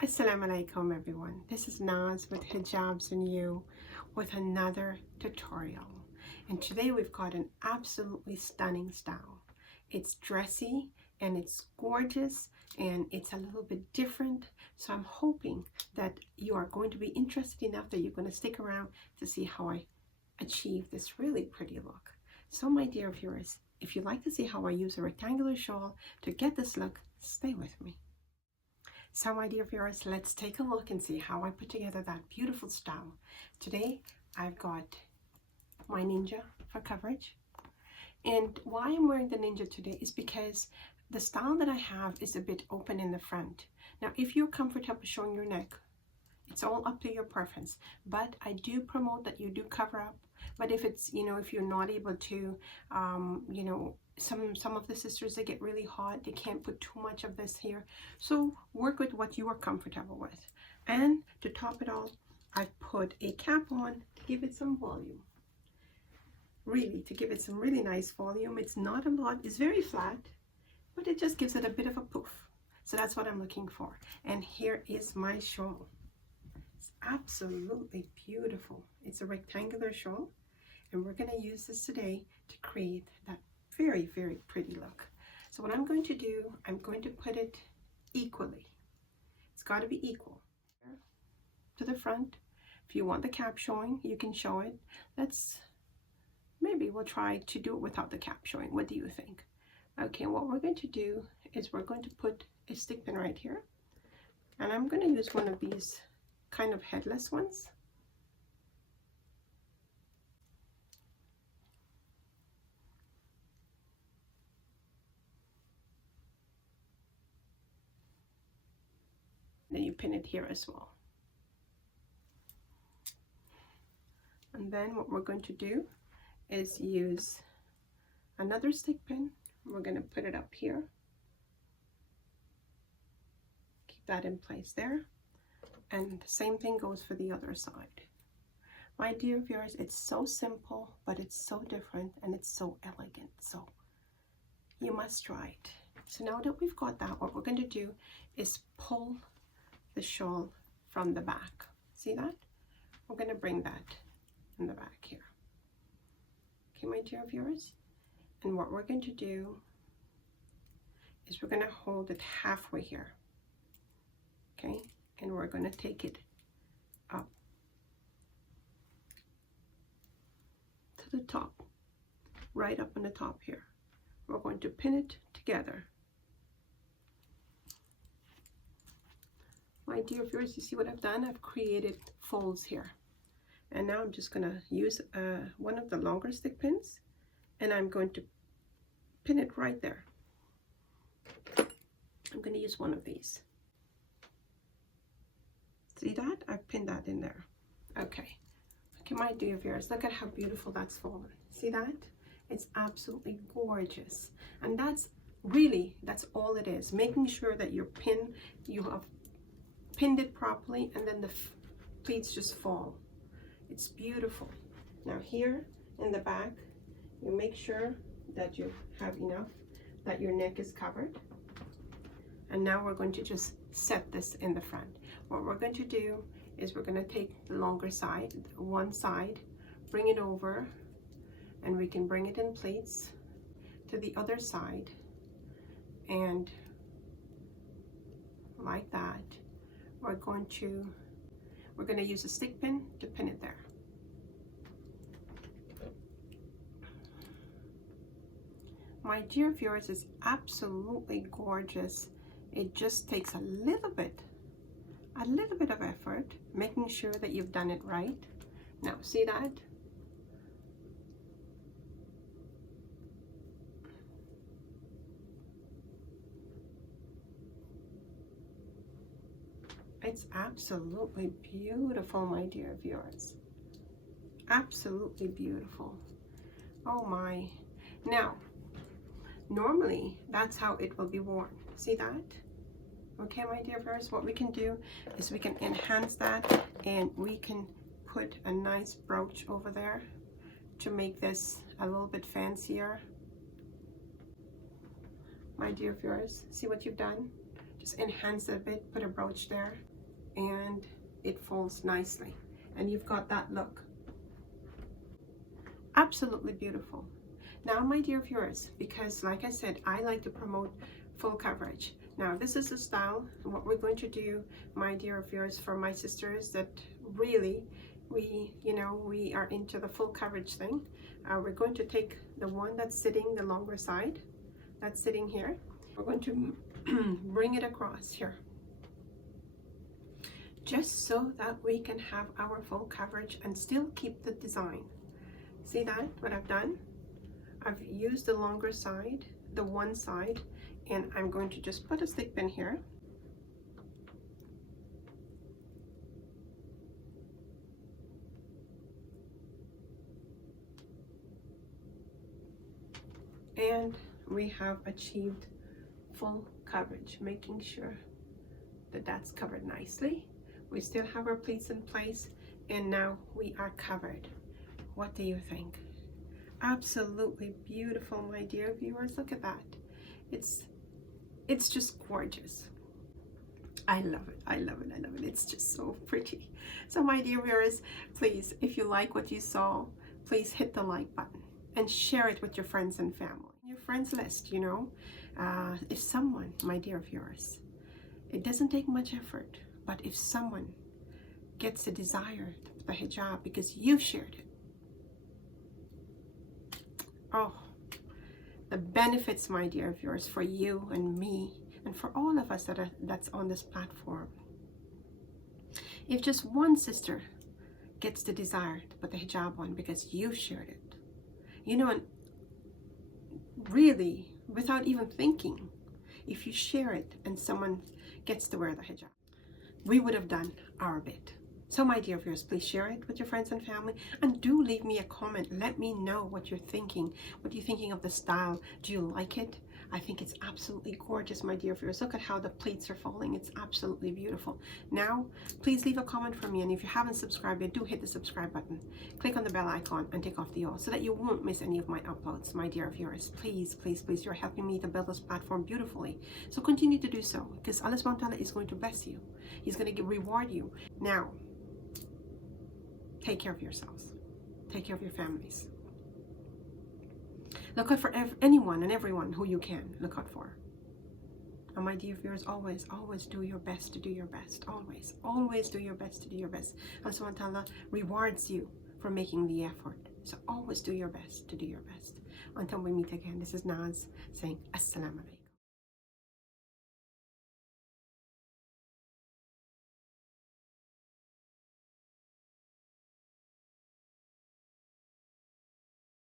Assalamu-Alaikum everyone. This is Naz with Hijabz&You with another tutorial. And today we've got an absolutely stunning style. It's dressy and it's gorgeous and it's a little bit different. So I'm hoping that you are going to be interested enough that you're going to stick around to see how I achieve this really pretty look. So my dear viewers, if you'd like to see how I use a rectangular shawl to get this look, stay with me. So my dear viewers, let's take a look and see how I put together that beautiful style. Today I've got my ninja for coverage, and why I'm wearing the ninja today is because the style that I have is a bit open in the front. Now if you're comfortable showing your neck, it's all up to your preference, but I do promote that you do cover up. But if it's, if you're not able to, some of the sisters, they get really hot, they can't put too much of this here, so work with what you are comfortable with. And to top it all, I've put a cap on to give it some volume, really to give it some really nice volume. It's not a lot, it's very flat, but it just gives it a bit of a poof. So that's what I'm looking for. And here is my shawl. It's absolutely beautiful. It's a rectangular shawl, and we're going to use this today to create that very, very pretty look. So what I'm going to do, I'm going to put it equally. It's got to be equal to the front. If you want the cap showing, you can show it. Maybe we'll try to do it without the cap showing. What do you think? Okay, what we're going to do is we're going to put a stick pin right here, and I'm going to use one of these kind of headless ones. Then you pin it here as well. And then what we're going to do is use another stick pin. We're going to put it up here. Keep that in place there. And the same thing goes for the other side. My dear viewers, it's so simple, but it's so different and it's so elegant. So you must try it. So now that we've got that, what we're going to do is pull the shawl from the back. See that? We're going to bring that in the back here. Okay, my dear viewers, and what we're going to do is we're going to hold it halfway here, okay, and we're going to take it up to the top, right up on the top here. We're going to pin it together. My dear viewers, you see what I've done? I've created folds here. And now I'm just going to use one of the longer stick pins, and I'm going to pin it right there. I'm going to use one of these. See that? I've pinned that in there. Okay. Okay, my dear viewers, look at how beautiful that's fallen. See that? It's absolutely gorgeous. And that's all it is. Making sure that you have pinned it properly, and then the pleats just fall. It's beautiful. Now here in the back, you make sure that you have enough that your neck is covered. And now we're going to just set this in the front. What we're going to do is we're going to take the longer side, one side, bring it over, and we can bring it in pleats to the other side, and like that. We're going to use a stick pin to pin it there. My dear viewers, it's absolutely gorgeous. It just takes a little bit of effort, making sure that you've done it right. Now, see that? It's absolutely beautiful, my dear viewers. Absolutely beautiful. Oh my. Now, normally that's how it will be worn. See that? Okay, my dear viewers, what we can do is we can enhance that, and we can put a nice brooch over there to make this a little bit fancier. My dear viewers, see what you've done? Just enhance it a bit, put a brooch there, and it folds nicely. And you've got that look. Absolutely beautiful. Now, my dear viewers, because like I said, I like to promote full coverage. Now, this is the style. What we're going to do, my dear viewers, for my sisters that really, we are into the full coverage thing. We're going to take the one that's sitting the longer side, that's sitting here. We're going to bring it across here, just so that we can have our full coverage and still keep the design. See that, what I've done? I've used the longer side, the one side, and I'm going to just put a stick pin here. And we have achieved full coverage, making sure that that's covered nicely. We still have our pleats in place, and now we are covered. What do you think? Absolutely beautiful, my dear viewers. Look at that. It's just gorgeous. I love it. I love it. I love it. It's just so pretty. So, my dear viewers, please, if you like what you saw, please hit the like button and share it with your friends and family. Your friends list, if someone, my dear viewers, it doesn't take much effort, but if someone gets the desire, the hijab, because you've shared it, oh, the benefits, my dear viewers, for you and me and for all of us that's on this platform. If just one sister gets the desire to put the hijab on because you've shared it, and really, without even thinking, if you share it and someone gets to wear the hijab, we would have done our bit. So, my dear viewers, please share it with your friends and family, and do leave me a comment. Let me know what you're thinking. What are you thinking of the style? Do you like it? I think it's absolutely gorgeous, my dear viewers. Look at how the pleats are falling. It's absolutely beautiful. Now, please leave a comment for me, and if you haven't subscribed yet, do hit the subscribe button. Click on the bell icon and take off the all so that you won't miss any of my uploads, my dear viewers. Please, please, please, you're helping me to build this platform beautifully. So continue to do so, because Allah subhanahu wa ta'ala is going to bless you. He's going to reward you. Now, take care of yourselves. Take care of your families. Look out for anyone and everyone who you can look out for. And my dear viewers, always, always do your best to do your best. Always, always do your best to do your best. Allah subhanahu wa ta'ala rewards you for making the effort. So always do your best to do your best. Until we meet again, this is Naz saying Assalamu Alaikum.